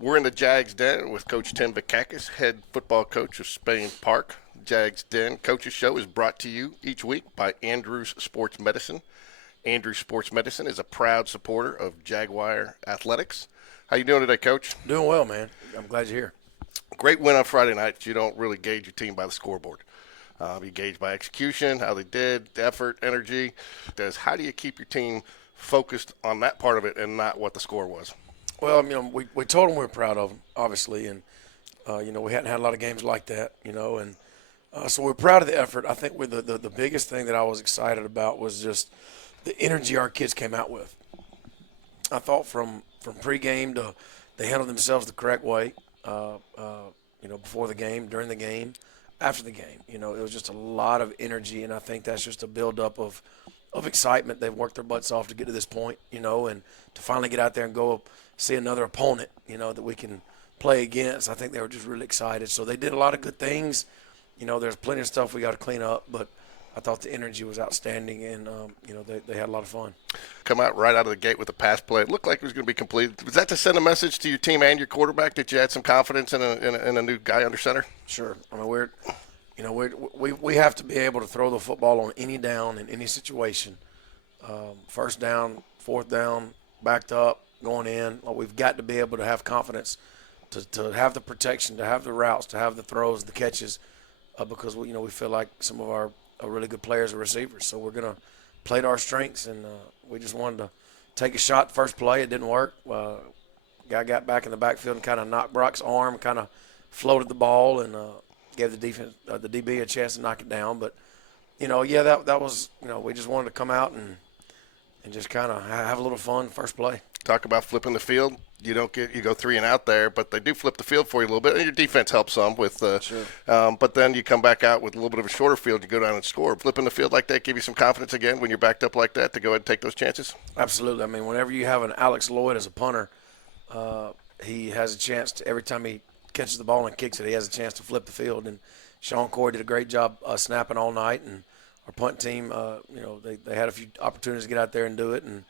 We're in the Jags Den with Coach Tim Vakakes, head football coach of Spain Park. Jags Den Coaches Show is brought to you each week by Andrews Sports Medicine. Andrews Sports Medicine is a proud supporter of Jaguar Athletics. How you doing today, Coach? Doing well, man. I'm glad you're here. Great win on Friday night. You don't really gauge your team by the scoreboard. You gauge by execution, how they did, effort, energy. How do you keep your team focused on that part of it and not what the score was? Well, we told them we were proud of them, obviously, and we hadn't had a lot of games like that, and so we're proud of the effort. I think with the biggest thing that I was excited about was just the energy our kids came out with. I thought from pregame to they handled themselves the correct way, before the game, during the game, after the game. It was just a lot of energy, and I think that's just a buildup of excitement. They've worked their butts off to get to this point, and to finally get out there and go see another opponent, that we can play against. I think they were just really excited. So they did a lot of good things. There's plenty of stuff we got to clean up, but I thought the energy was outstanding, and they had a lot of fun. Come out right out of the gate with a pass play. It looked like it was going to be completed. Was that to send a message to your team and your quarterback that you had some confidence in a new guy under center? Sure. I mean, we have to be able to throw the football on any down in any situation. First down, fourth down, backed up, going in. We've got to be able to have confidence to have the protection, to have the routes, to have the throws, the catches, because we feel like some of our really good players are receivers. So we're going to play to our strengths, and we just wanted to take a shot first play. It didn't work. Guy got back in the backfield and kind of knocked Brock's arm, kind of floated the ball, and gave the defense, the DB, a chance to knock it down. But that was we just wanted to come out and just kind of have a little fun first play. Talk about flipping the field. You go 3 and out there, but they do flip the field for you a little bit. And your defense helps some with, Sure. But then you come back out with a little bit of a shorter field. You go down and score. Flipping the field like that give you some confidence again when you're backed up like that to go ahead and take those chances. Absolutely. I mean, whenever you have an Alex Lloyd as a punter, he has a chance to every time he catches the ball and kicks it, he has a chance to flip the field. And Sean Corey did a great job snapping all night, and our punt team, they had a few opportunities to get out there and do it, and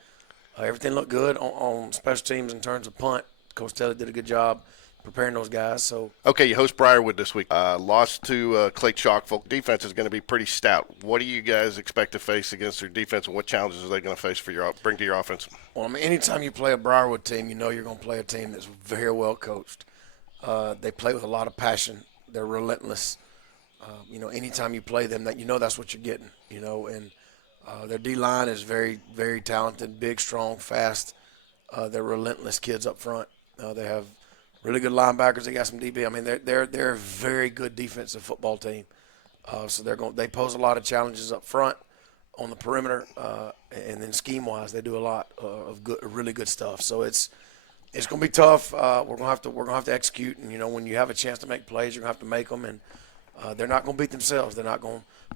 everything looked good on special teams in terms of punt. Coach Taylor did a good job preparing those guys. So okay, you host Briarwood this week. Lost to Clay Chalkfolk. Defense is going to be pretty stout. What do you guys expect to face against their defense, and what challenges are they going to face bring to your offense? Well, I mean, anytime you play a Briarwood team, you're going to play a team that's very well coached. They play with a lot of passion. They're relentless. Anytime you play them, that's what you're getting. And their D-line is very, very talented, big, strong, fast. They're relentless kids up front. They have really good linebackers. They got some DB. I mean, they're a very good defensive football team. So they pose a lot of challenges up front on the perimeter, and then scheme-wise, they do a lot of really good stuff. So it's going to be tough. We're going to have to execute. And when you have a chance to make plays, you're going to have to make them. And they're not going to beat themselves. They're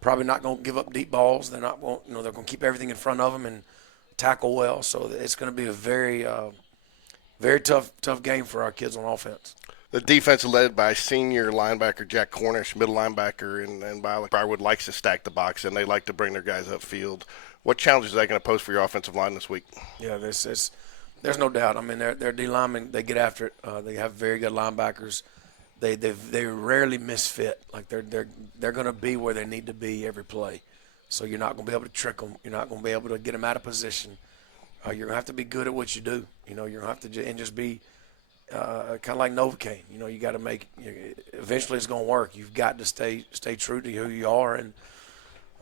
probably not going to give up deep balls. They're not going. They're going to keep everything in front of them and tackle well. So it's going to be a very, very tough game for our kids on offense. The defense led by senior linebacker Jack Cornish, middle linebacker, and Briarwood likes to stack the box, and they like to bring their guys upfield. What challenges is that going to pose for your offensive line this week? Yeah, there's no doubt. I mean, their D linemen, they get after it. They have very good linebackers. They rarely misfit. Like they're going to be where they need to be every play. So you're not going to be able to trick them. You're not going to be able to get them out of position. You're going to have to be good at what you do. You're going to have to just be kind of like Novocaine. You got to make. Eventually, it's going to work. You've got to stay true to who you are, and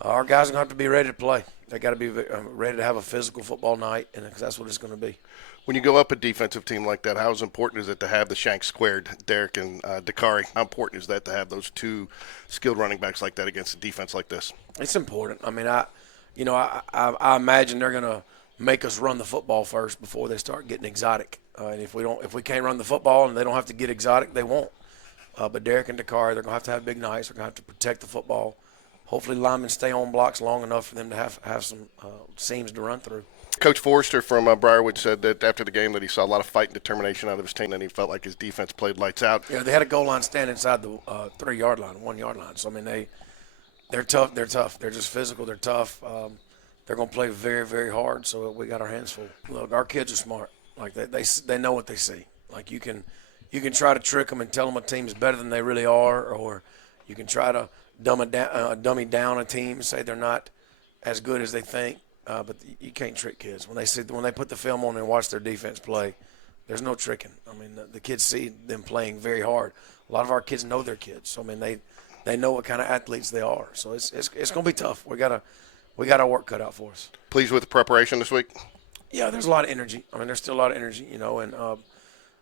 our guys are going to have to be ready to play. They got to be ready to have a physical football night, and because that's what it's going to be. When you go up a defensive team like that, how important is it to have the shank squared, Derek and Dakari? How important is that to have those two skilled running backs like that against a defense like this? It's important. I mean, I imagine they're going to make us run the football first before they start getting exotic. And if we can't run the football and they don't have to get exotic, they won't. But Derek and Dakari, they're going to have big nights. They're going to have to protect the football. Hopefully, linemen stay on blocks long enough for them to have some seams to run through. Coach Forrester from Briarwood said that after the game that he saw a lot of fight and determination out of his team, and he felt like his defense played lights out. Yeah, they had a goal line stand inside the 3-yard line, 1-yard line. So, I mean, they're tough. They're tough. They're just physical. They're tough. They're going to play very, very hard, so we got our hands full. Look, our kids are smart. Like, they know what they see. Like, you can you can try to trick them and tell them a team's better than they really are, or you can try to dummy down a team and say they're not as good as they think. But you can't trick kids when they put the film on and watch their defense play. There's no tricking. I mean, the kids see them playing very hard. A lot of our kids know their kids. So I mean, they know what kind of athletes they are. So it's going to be tough. We got our work cut out for us. Pleased with the preparation this week? Yeah, there's a lot of energy. I mean, there's still a lot of energy, and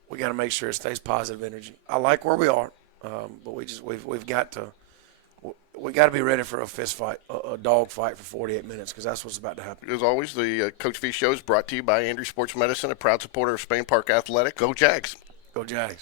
we got to make sure it stays positive energy. I like where we are, but we've got to be ready for a fist fight, a dog fight for 48 minutes, because that's what's about to happen. As always, the Coach V Show is brought to you by Andrews Sports Medicine, a proud supporter of Spain Park Athletic. Go Jags. Go Jags.